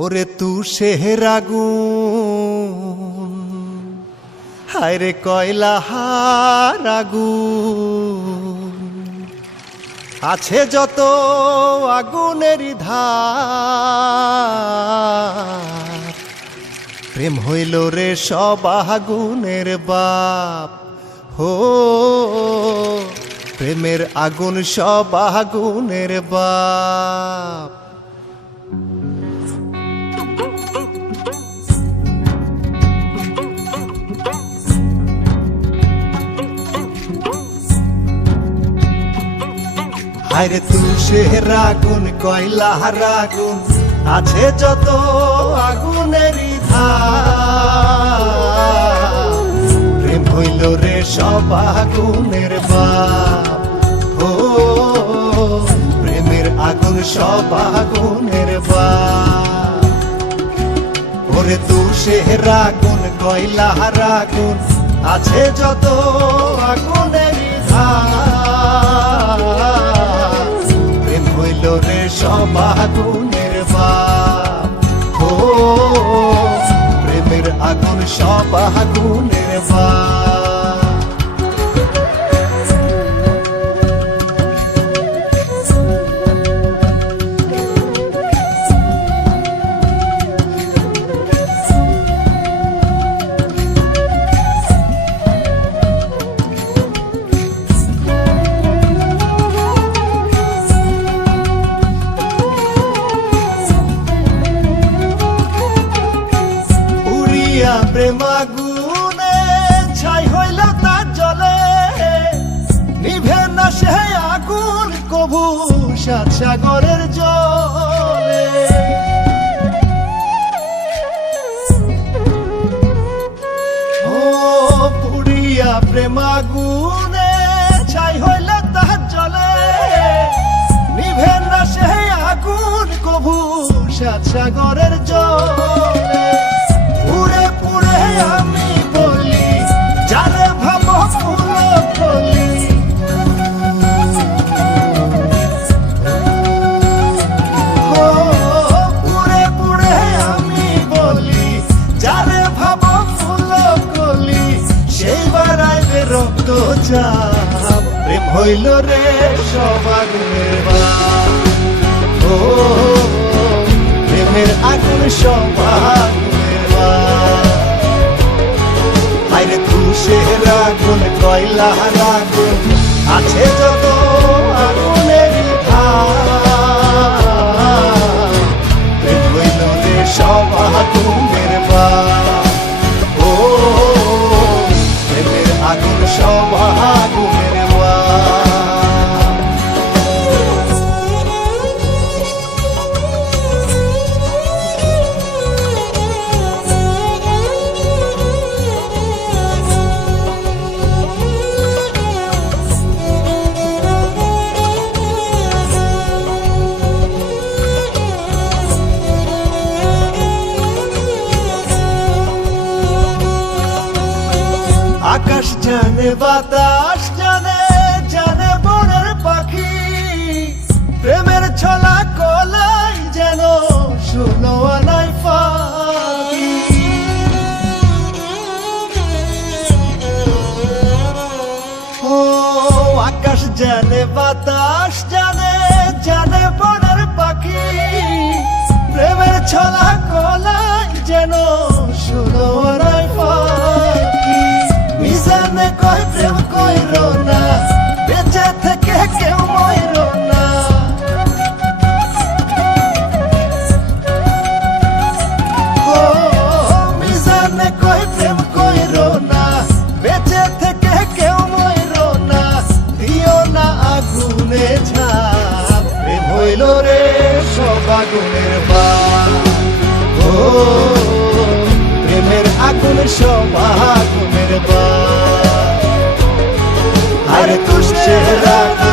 ওরে তুষের আগুন, হায়রে কয়লাহার আগুন, আছে যত আগুনেরই ধার, প্রেম হইল রে সব আগুনের বাপ। হো প্রেমের আগুন সব আগুনের বাপ। হায়রে তুষের আগুন, কয়লার আগুন, আছে যত আগুনেরই ধার, প্রেম হইল রে সব আগুনের বাপ। ও প্রেমের আগুন সব আগুনের বাপ। ওরে তুষের আগুন, কয়লার আগুন, আছে যত আগুনেরই ধার, প্রেম হইল রে সব আগুনের বাপ। ও প্রেমের আগুন সব আগুনের বাপ। প্রেম আগুনে ছাই হইল তার জলে, নিভে না সে আগুন কভু সাত সাগরের জলে। ও পুড়িয়া প্রেম আগুনে ছাই হইল তার জলে, নিভে না সে আগুন কভু সাত সাগরের জলে। পুরে পুরে আমি বলি, যারে ভাবো ফুল বলি, পুরে পুরে আমি বলি, যারে ভাবো ফুল কলি, সেই বাড়াইবে রক্ত চাপ, প্রেম হইল রে সব আগুনের বাপ। ও প্রেমের আগুন সব আগুনের বাপ। হায়রে তুষের আগুন, কয়লার আগুন, আছে যত আগুনেরই ধার, প্রেম হইল রে সব আগুনের বাপ। ও প্রেমের আগুন সব আগুনের বাপ। আকাশ জানে, বাতাস জানে, জানে বনের পাখি, প্রেমের ছলা কলাই যেন শুনো আনাই ফাঁকি। ও আকাশ জানে, বাতাস জানে, জানে বনের পাখি, প্রেমের ছলা কলাই যেন শুনো আনাই ফাঁকি। মিজানে কয় প্রেম কইর না, বেঁচে থেকে কেউ মইর না। ও মিজানে কয় প্রেম কইর না, বেঁচে থেকে কেউ মইর না। দিও না আগুনে ঝাঁপ, প্রেম হইল রে সব আগুনের বাপ। ও প্রেমের আগুন সব আগুনের বাপ। আরে তুষের আগুন,